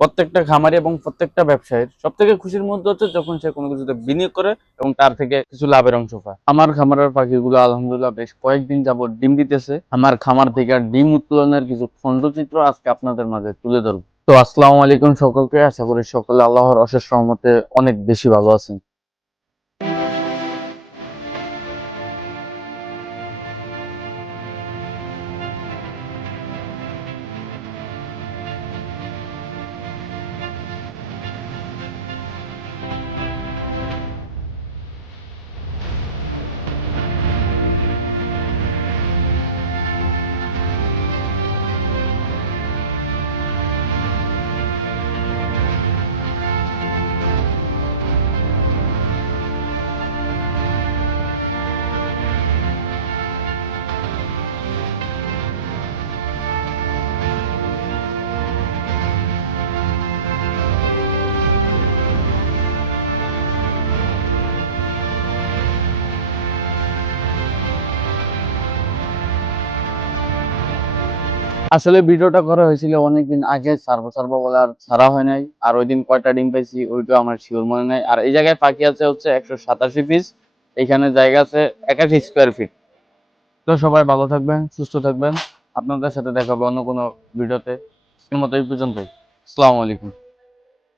প্রত্যেকটা খামারি এবং প্রত্যেকটা ব্যবসায়ীর সব থেকে খুশির মধ্যে হচ্ছে যখন সে কোনো কিছুতে বিনিয়োগ করে এবং তার থেকে কিছু লাভের অংশ পায়। আমার খামারের পাখিগুলো আলহামদুলিল্লাহ বেশ কয়েকদিন যাবত ডিম দিতেছে। আমার খামার থেকে ডিম উত্তোলনের কিছু খণ্ডচিত্র আজকে আপনাদের মাঝে তুলে ধরবো। তো আসসালামু আলাইকুম সকলকে। আশা করি সকলে আল্লাহর অশেষ সহমতে অনেক বেশি ভালো আছেন। আসলে ভিডিওটা করা হয়েছিল অনেকদিন আগে সার্বো সার্বো বলে আর ছাড়া হয় নাই। আর ওই দিন কয়টা ডিম পাইছি ওইটা আমার শিওর মনে নাই। আর এই জায়গায় পাখি আছে হচ্ছে একশো সাতাশি পিস এখানে জায়গা আছে একাশি স্কোয়ার ফিট তো সবাই ভালো থাকবেন, সুস্থ থাকবেন। আপনাদের সাথে দেখা হবে অন্য কোনো ভিডিওতে। এর মতো এই পর্যন্তই। আসসালামু আলাইকুম।